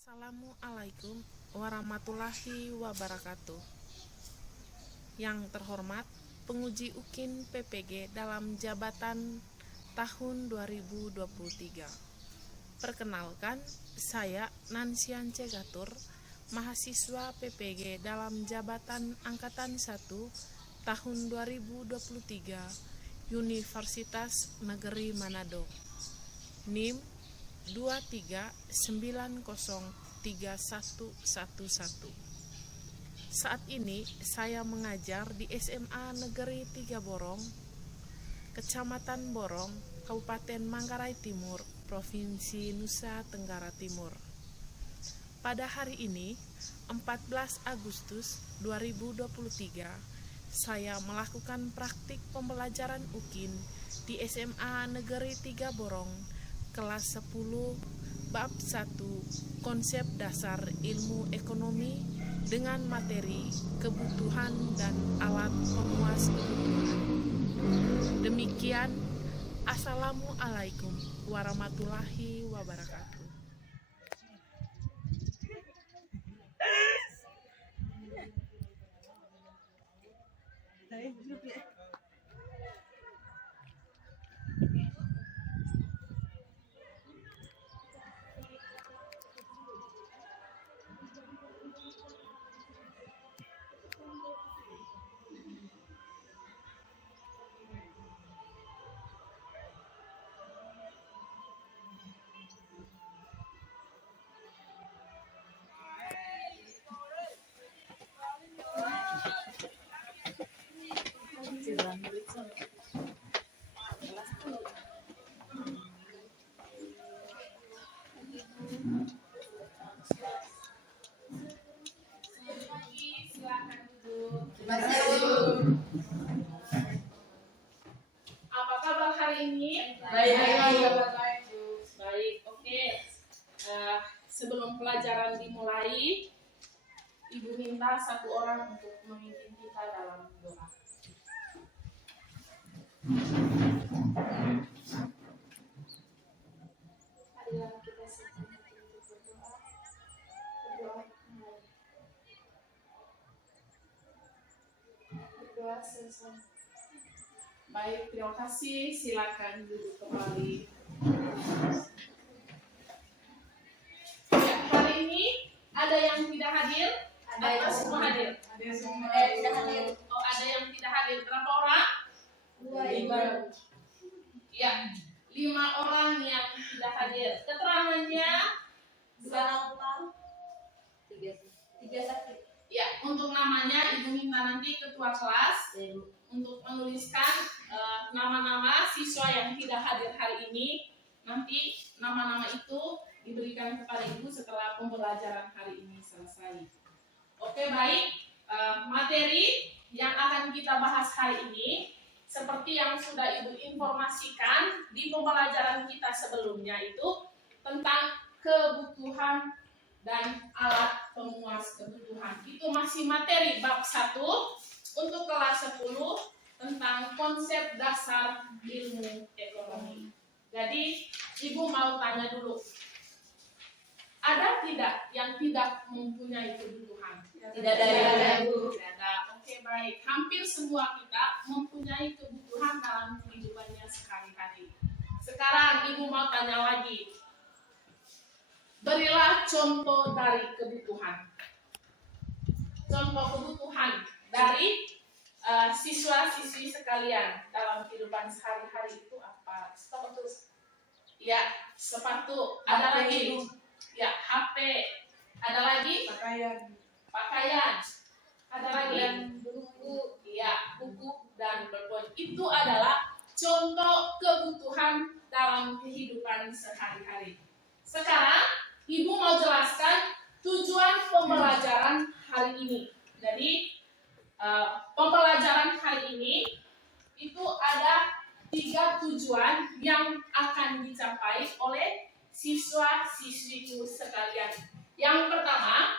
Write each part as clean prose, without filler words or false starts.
Assalamualaikum warahmatullahi wabarakatuh. Yang terhormat, penguji UKIN PPG dalam jabatan tahun 2023. Perkenalkan, saya Nansian Cegatur, mahasiswa PPG dalam jabatan angkatan 1 tahun 2023, Universitas Negeri Manado. NIM 23903111. Saat ini saya mengajar di SMA Negeri 3 Borong, Kecamatan Borong, Kabupaten Manggarai Timur, Provinsi Nusa Tenggara Timur. Pada hari ini, 14 Agustus 2023, saya melakukan praktik pembelajaran UKIN di SMA Negeri 3 Borong, kelas 10, bab 1, konsep dasar ilmu ekonomi dengan materi kebutuhan dan alat pemuas kebutuhan. Demikian, Assalamualaikum warahmatullahi wabarakatuh. Apa kabar hari ini? Baik, oke. Sebelum pelajaran dimulai, Ibu minta satu orang untuk memimpin kita dalam doa. Marilah kita sama-sama berdoa. Berdoa selesai. Baik, terima kasih. Silakan duduk kembali. Ya, hari ini ada yang tidak hadir? Ada semua hadir? Tidak hadir. Oh, ada yang tidak hadir. Berapa orang? 5. Ya, 5 orang yang tidak hadir. Keterangannya? 2 orang. 3 sakit. Ya, untuk namanya Ibu minta nanti ketua kelas untuk menuliskan nama-nama siswa yang tidak hadir hari ini. Nanti nama-nama itu diberikan kepada Ibu setelah pembelajaran hari ini selesai. Oke, baik. Materi yang akan kita bahas hari ini, seperti yang sudah Ibu informasikan di pembelajaran kita sebelumnya itu tentang kebutuhan dan alat pemuas kebutuhan. Itu masih materi bab 1 untuk kelas 10 tentang konsep dasar ilmu ekonomi. Jadi, Ibu mau tanya dulu, ada tidak yang tidak mempunyai kebutuhan? Tidak ada, Ibu. Tidak ada. Oke, baik. Hampir semua kita mempunyai kebutuhan dalam kehidupannya sehari-hari. Sekarang Ibu mau tanya lagi. Berilah contoh dari kebutuhan. Contoh kebutuhan dari siswa-siswi sekalian dalam kehidupan sehari-hari itu apa? Sepatu. Ya, sepatu. Ada lagi? Ya, HP. Ada lagi? Pakaian. Ada lagi? Buku. Ya, buku dan berbuat. Itu adalah contoh kebutuhan dalam kehidupan sehari-hari. Sekarang, Ibu mau jelaskan tujuan pembelajaran hari ini. Jadi, pembelajaran hari ini itu ada 3 tujuan yang akan dicapai oleh siswa-siswiku sekalian. Yang pertama,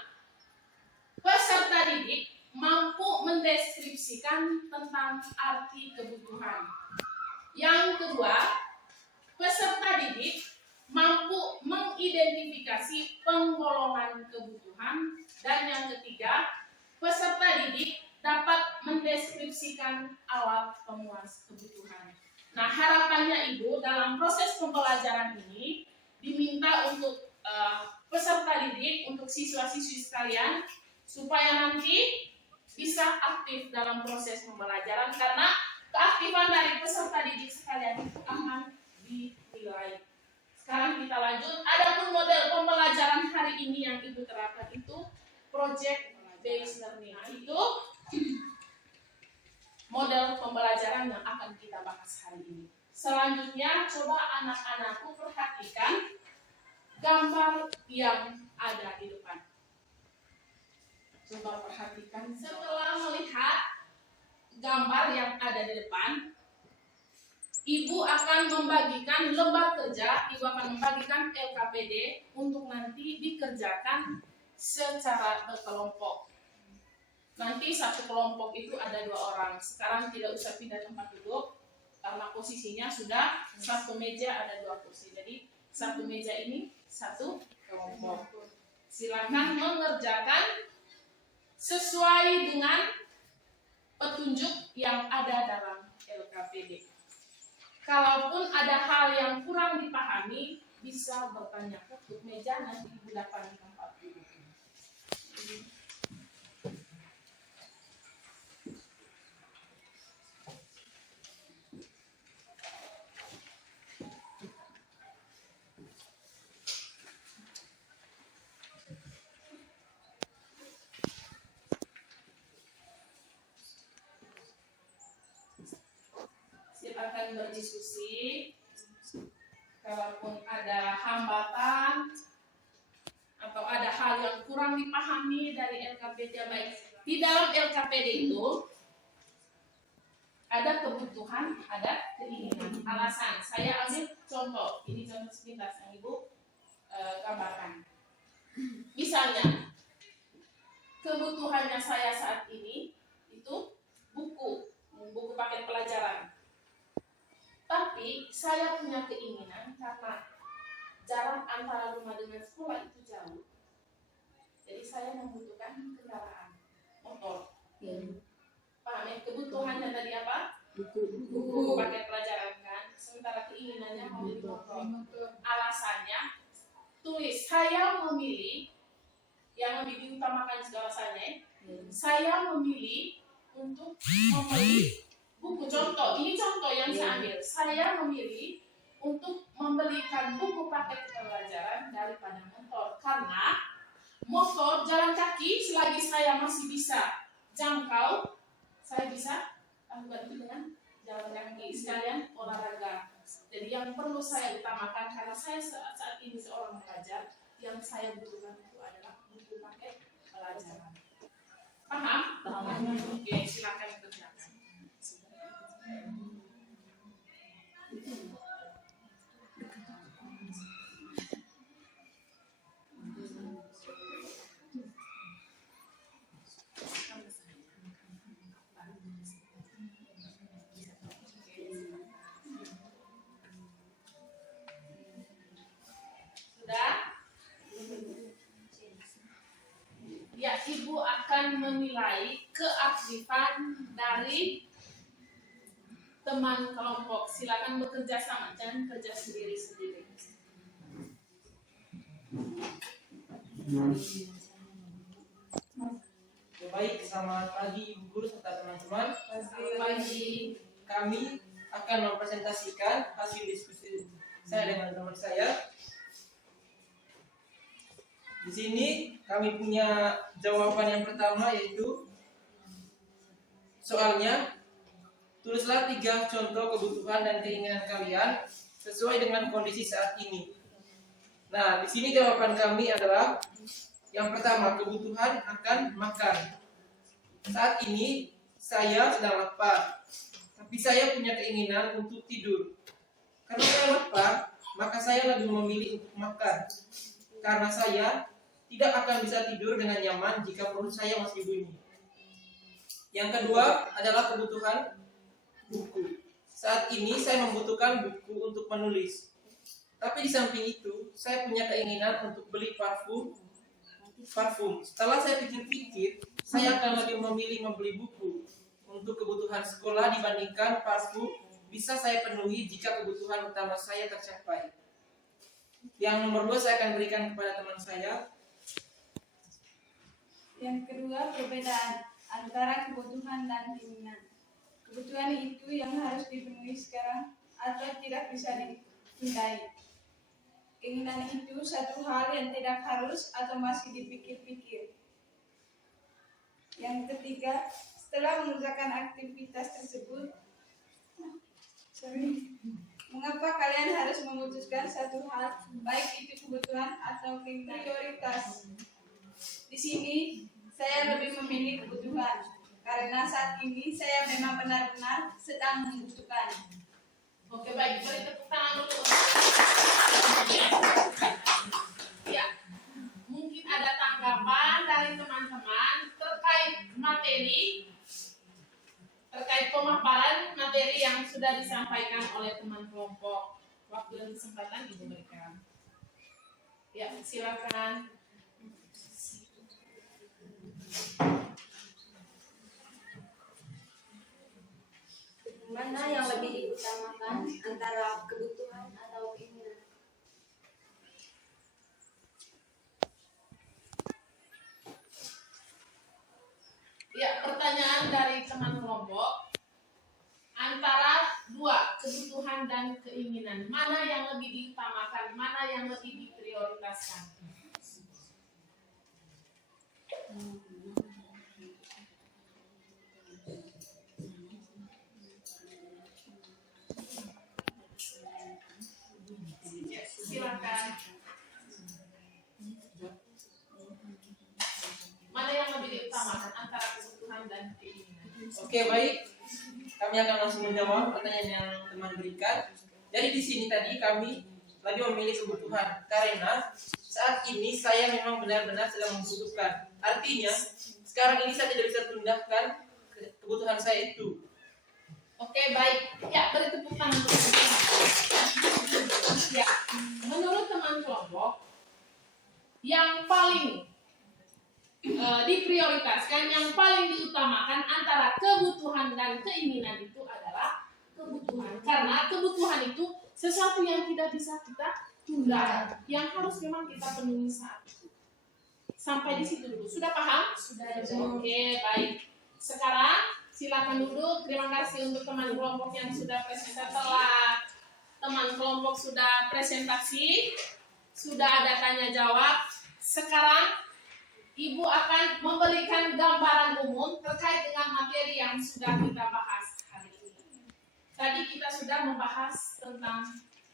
peserta didik mampu mendeskripsikan tentang arti kebutuhan. Yang kedua, peserta didik mampu mengidentifikasi penggolongan kebutuhan, dan yang ketiga, peserta didik dapat mendeskripsikan alat pemuas kebutuhan. Nah, harapannya Ibu dalam proses pembelajaran ini diminta untuk peserta didik, untuk siswa-siswi sekalian, supaya nanti bisa aktif dalam proses pembelajaran, karena keaktifan dari peserta didik sekalian itu akan dinilai. Sekarang kita lanjut. Adapun model pembelajaran hari ini yang Ibu terapkan itu project based learning. Nah, itu model pembelajaran yang akan kita bahas hari ini. Selanjutnya, coba anak-anakku perhatikan gambar yang ada di depan. Coba perhatikan. Setelah melihat gambar yang ada di depan, Ibu akan membagikan lembar kerja, Ibu akan membagikan LKPD untuk nanti dikerjakan secara berkelompok. Nanti satu kelompok itu ada 2 orang. Sekarang tidak usah pindah tempat duduk, karena posisinya sudah satu meja ada 2 kursi. Jadi satu meja ini satu kelompok. Silakan mengerjakan sesuai dengan petunjuk yang ada dalam LKPD. Kalaupun ada hal yang kurang dipahami, bisa bertanya ke meja, nanti Ibu dapat tempat duduk. Silakan berdiskusi. Kalaupun ada hambatan atau ada hal yang kurang dipahami dari LKPD, baik di dalam LKPD itu ada kebutuhan, ada keinginan, alasan. Saya ambil contoh, ini contoh sepintas yang Ibu gambarkan. Misalnya, kebutuhannya saya saat ini itu buku paket pelajaran. Tapi saya punya keinginan karena jarak antara rumah dengan sekolah itu jauh. Jadi saya membutuhkan kendaraan motor. Paham ya? Kebutuhannya tadi apa? Buku paket pelajaran kan. Sementara keinginannya mau beli motor. Alasannya tulis, saya memilih yang lebih diutamakan segala alasannya. Saya memilih untuk membeli buku. Contoh, ini contoh yang saya ambil. Saya memilih untuk membelikan buku paket pelajaran daripada motor, karena motor jalan kaki selagi saya masih bisa jangkau, saya bisa lakukan itu dengan jalan kaki sekalian olahraga. Jadi yang perlu saya utamakan, karena saya saat ini seorang pelajar, yang saya butuhkan itu adalah buku paket pelajaran. Paham? Paham. Oke, silakan kerjakan. Sudah? Ya, Ibu akan menilai keaktifan dari teman kelompok. Silakan bekerja sama, jangan kerja sendiri-sendiri. Baik, selamat pagi Ibu Guru serta teman-teman. Selamat pagi. Kami akan mempresentasikan hasil diskusi saya dengan teman saya. Di sini kami punya jawaban yang pertama, yaitu soalnya, tulislah 3 contoh kebutuhan dan keinginan kalian sesuai dengan kondisi saat ini. Nah, di sini jawaban kami adalah yang pertama, kebutuhan akan makan. Saat ini saya sedang lapar, tapi saya punya keinginan untuk tidur. Karena saya lapar, maka saya lebih memilih untuk makan. Karena saya tidak akan bisa tidur dengan nyaman jika perut saya masih bunyi. Yang kedua adalah kebutuhan buku. Saat ini saya membutuhkan buku untuk menulis. Tapi di samping itu, saya punya keinginan untuk beli parfum. Setelah saya pikir-pikir, saya akan lebih memilih membeli buku untuk kebutuhan sekolah dibandingkan parfum bisa saya penuhi jika kebutuhan utama saya tercapai. Yang nomor 2 saya akan berikan kepada teman saya. Yang kedua, perbedaan antara kebutuhan dan keinginan. Kebutuhan itu yang harus dipenuhi sekarang atau tidak bisa ditundai. Keinginan itu satu hal yang tidak harus atau masih dipikir-pikir. Yang ketiga, setelah mengerjakan aktivitas tersebut, mengapa kalian harus memutuskan satu hal, baik itu kebutuhan atau prioritas? Di sini, saya lebih memilih kebutuhan, karena saat ini saya memang benar-benar sedang membutuhkan. Oke, baik, beri tepuk tangan dulu. Ya, mungkin ada tanggapan dari teman-teman terkait materi, terkait pemaparan materi yang sudah disampaikan oleh teman kelompok. Waktu dan kesempatan Ibu berikan. Ya, silakan. Mana yang lebih diutamakan antara kebutuhan atau keinginan? Ya, pertanyaan dari teman kelompok, antara dua, kebutuhan dan keinginan, mana yang lebih diutamakan, mana yang lebih diprioritaskan? Ya, silakan. Mana yang lebih diutamakan antara kebutuhan dan keinginan? Oke, baik. Kami akan langsung menjawab pertanyaan yang teman berikan. Jadi di sini tadi kami lebih memilih kebutuhan karena saat ini saya memang benar-benar sedang membutuhkan. Artinya sekarang ini saya tidak bisa tundahkan kebutuhan saya itu. Oke, baik. Ya, beri tepuk tangan untuk teman. Ya, menurut teman kelompok, yang paling diprioritaskan, yang paling diutamakan antara kebutuhan dan keinginan itu adalah kebutuhan. Karena kebutuhan itu sesuatu yang tidak bisa kita tunda, yang harus memang kita penuhi saat itu. Sampai di situ dulu. Sudah paham? Sudah. Oke, baik. Sekarang silakan duduk. Terima kasih untuk teman kelompok yang sudah presentasi. Setelah teman kelompok sudah presentasi, sudah ada tanya jawab. Sekarang Ibu akan memberikan gambaran umum terkait dengan materi yang sudah kita bahas hari ini. Tadi kita sudah membahas tentang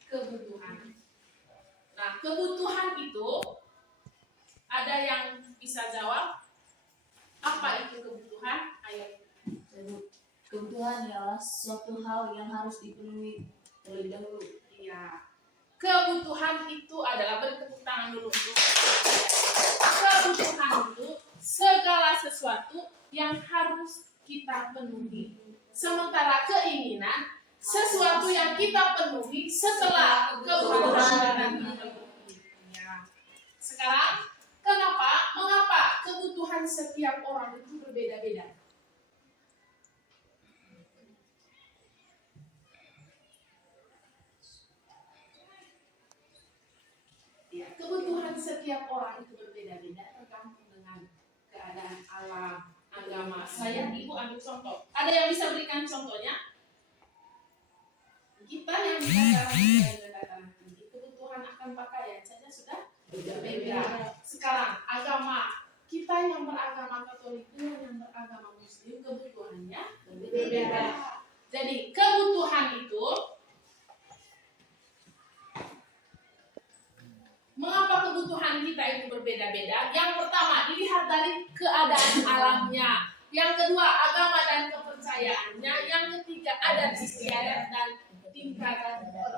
kebutuhan. Nah, kebutuhan itu ada yang bisa jawab? Apa itu kebutuhan? Ayo. Kebutuhan ialah suatu hal yang harus dipenuhi terlebih dahulu. Iya. Kebutuhan itu adalah, beri tepuk tangan dulu. Kebutuhan itu segala sesuatu yang harus kita penuhi. Sementara keinginan sesuatu yang kita penuhi setelah kebutuhan kita terpenuhi. Ya. Sekarang, mengapa kebutuhan setiap orang itu berbeda-beda? Ya, kebutuhan setiap orang itu berbeda-beda tergantung dengan keadaan alam, agama. Saya, Ibu ambil contoh. Ada yang bisa berikan contohnya? Kita yang dataran tinggi, kebutuhan akan pakaian saja sudah berbeda. Sekarang agama, kita yang beragama Katolik dengan yang beragama Muslim kebutuhannya berbeda. Jadi kebutuhan itu, mengapa kebutuhan kita itu berbeda-beda? Yang pertama, dilihat dari keadaan alamnya. Yang kedua, agama dan kepercayaannya. Yang ketiga, adat istiadat dan tingkat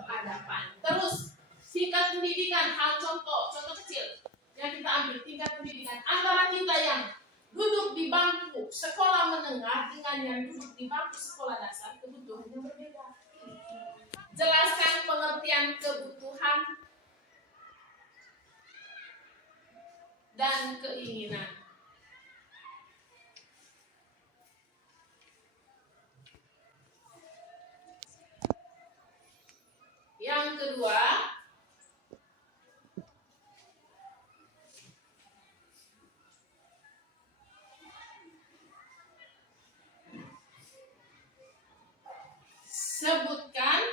peradaban. Terus, tingkat pendidikan, contoh kecil yang kita ambil, tingkat pendidikan. Antara kita yang duduk di bangku sekolah menengah dengan yang duduk di bangku sekolah dasar, kebutuhannya berbeda. Jelaskan pengertian kebutuhan dan keinginan. Yang kedua, sebutkan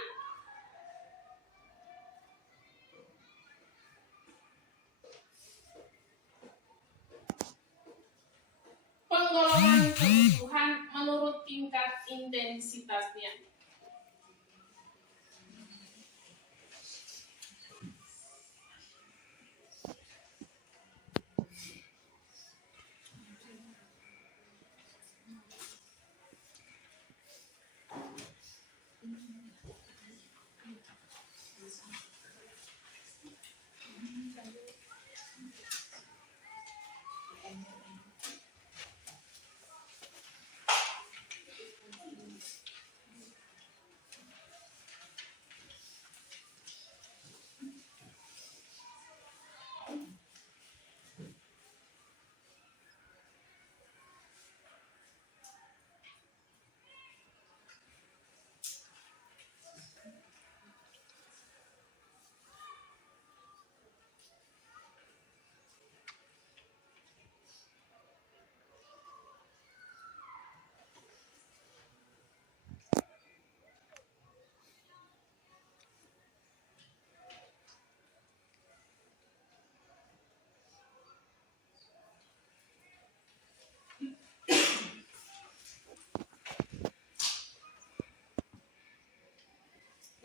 penggolongan kebutuhan menurut tingkat intensitasnya.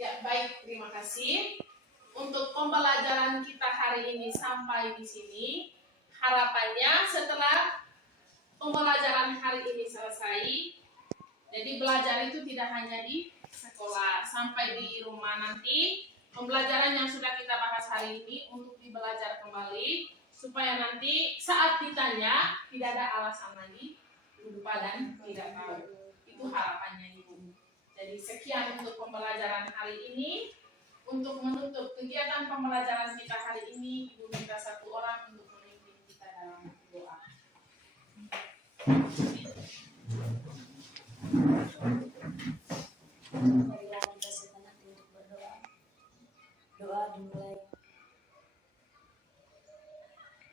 Ya, baik, terima kasih. Untuk pembelajaran kita hari ini sampai di sini. Harapannya setelah pembelajaran hari ini selesai, jadi belajar itu tidak hanya di sekolah, sampai di rumah nanti pembelajaran yang sudah kita bahas hari ini untuk dibelajar kembali, supaya nanti saat ditanya tidak ada alasan lagi lupa dan tidak tahu. Itu harapannya Ibu. Jadi sekian untuk pembelajaran hari ini. Untuk menutup kegiatan pembelajaran kita hari ini, Ibu minta satu orang untuk memimpin kita dalam doa. Marilah kita sejenak untuk berdoa. Doa dimulai.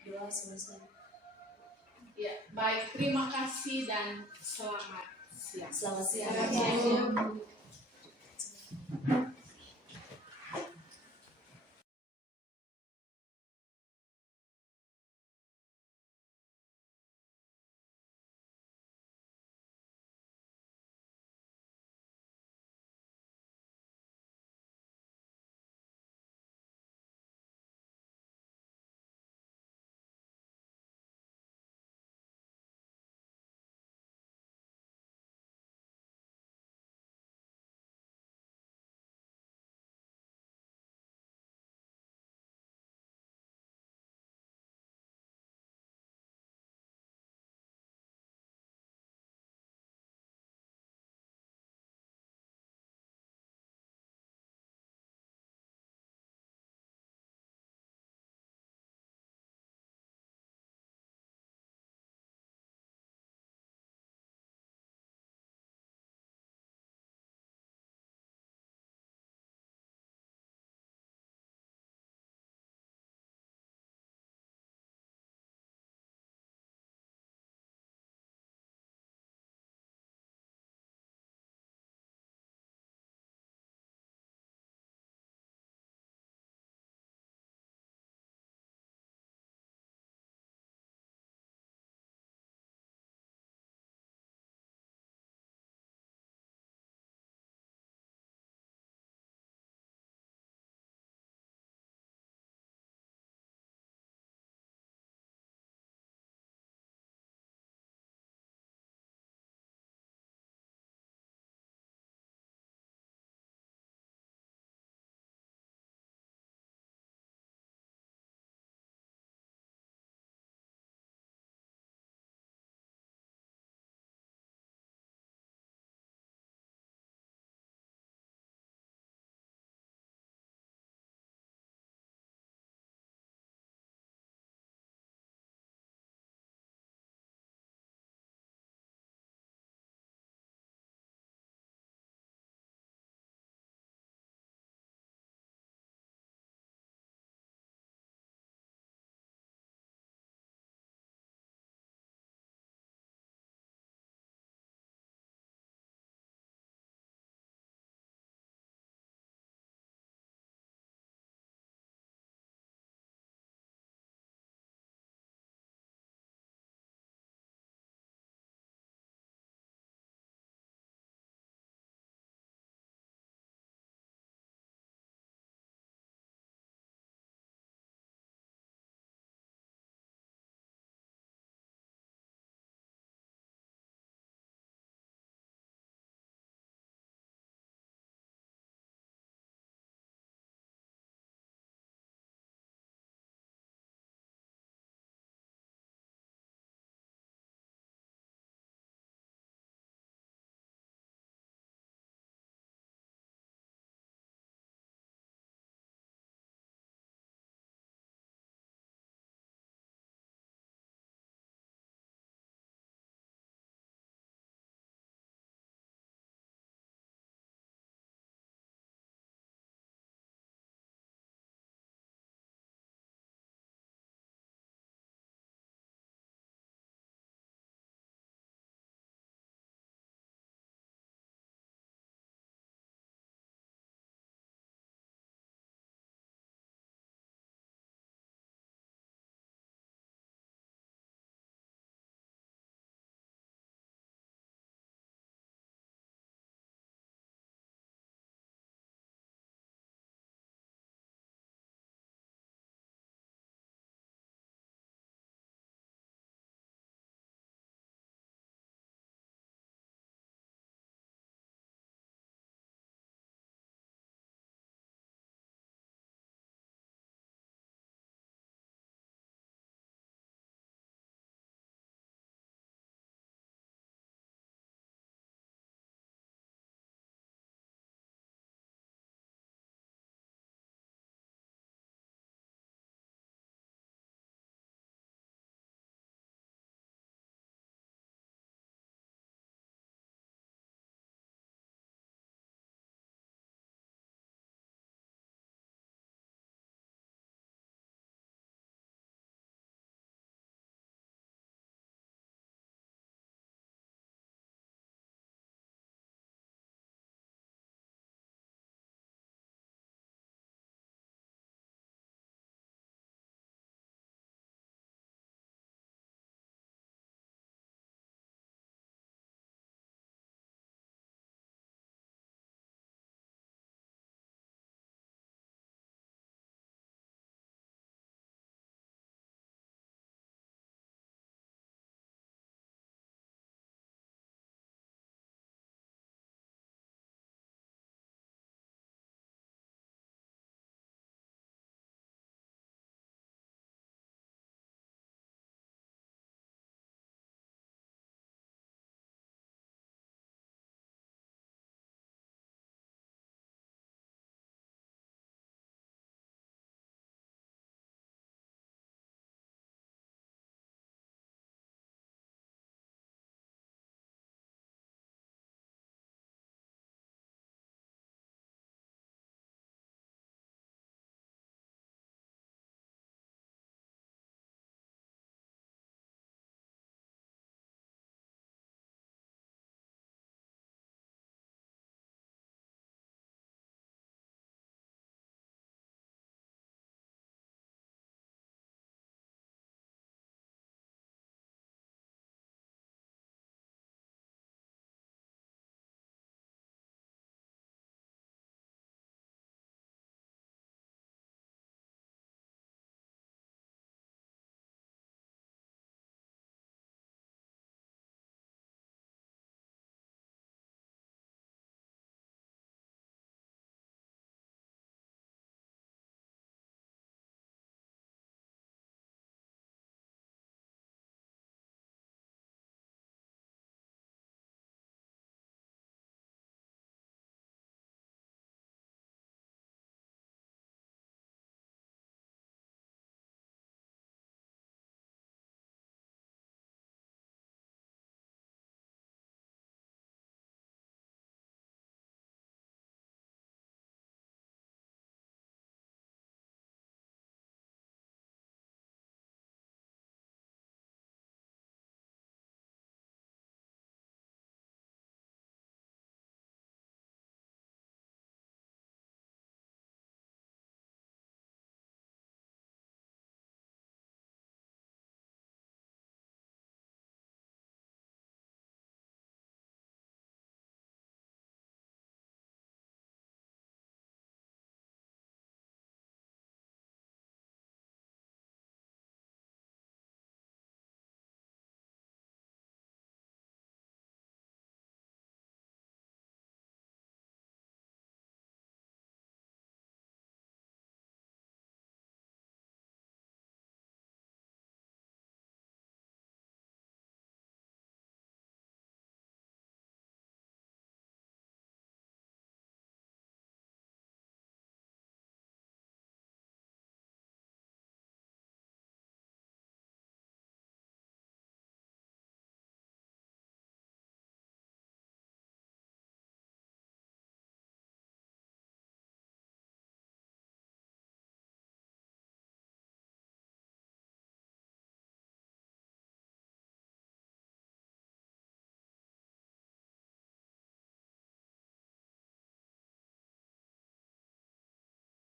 Doa selesai. Ya, baik, terima kasih dan selamat siang. Selamat siang. Selamat siang.